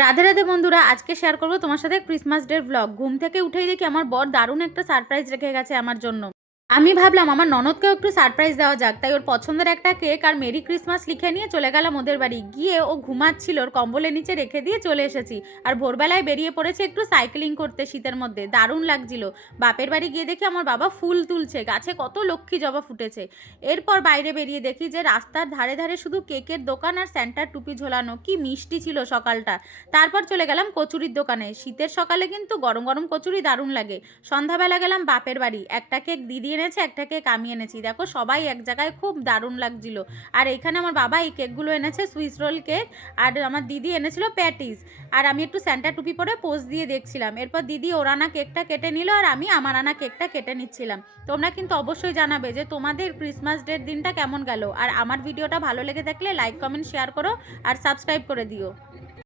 রাধে রাধে বন্ধুরা, আজকে শেয়ার করবো তোমার সাথে ক্রিসমাস ডের ব্লগ। ঘুম থেকে উঠেই দেখি আমার বর দারুণ একটা সারপ্রাইজ রেখে গেছে আমার জন্য। আমি ভাবলাম আমার ননদকেও একটু সারপ্রাইজ দেওয়া যাক, তাই ওর পছন্দের একটা কেক আর মেরি ক্রিসমাস লিখে নিয়ে চলে গেলাম ওদের বাড়ি। গিয়ে ও ঘুমাচ্ছিল, ওর কম্বলের নিচে রেখে দিয়ে চলে এসেছি। আর ভোরবেলায় বেরিয়ে পড়েছে একটু সাইক্লিং করতে শীতের মধ্যে, দারুণ লাগছিল। বাপের বাড়ি গিয়ে দেখি আমার বাবা ফুল তুলছে, গাছে কত লক্ষ্মী জবা ফুটেছে। এরপর বাইরে বেরিয়ে দেখি যে রাস্তার ধারে ধারে শুধু কেকের দোকান আর স্যান্টার টুপি ঝোলানো, কি মিষ্টি ছিল সকালটা। তারপর চলে গেলাম কচুরির দোকানে। শীতের সকালে কিন্তু গরম গরম কচুরি দারুণ লাগে। সন্ধ্যাবেলা গেলাম বাপের বাড়ি, একটা কেক দিদি এনেছে, একটা কেক আমি এনেছি। দেখো সবাই এক জায়গায়, খুব দারুণ লাগছিল। আর এখানে আমার বাবা এই কেকগুলো এনেছে, সুইস রোল কেক, আর আমার দিদি এনেছিল প্যাটিস। আর আমি একটু স্যান্টা টুপি পরে পোজ দিয়ে দেখছিলাম। এরপর দিদি ওর আনা কেকটা কেটে নিল, আর আমি আমার আনা কেকটা কেটে নিচ্ছিলাম। তোমরা কিন্তু অবশ্যই জানাবে যে তোমাদের ক্রিসমাস ডের দিনটা কেমন গেল। আর আমার ভিডিওটা ভালো লেগে থাকলে লাইক কমেন্ট শেয়ার করো আর সাবস্ক্রাইব করে দিও।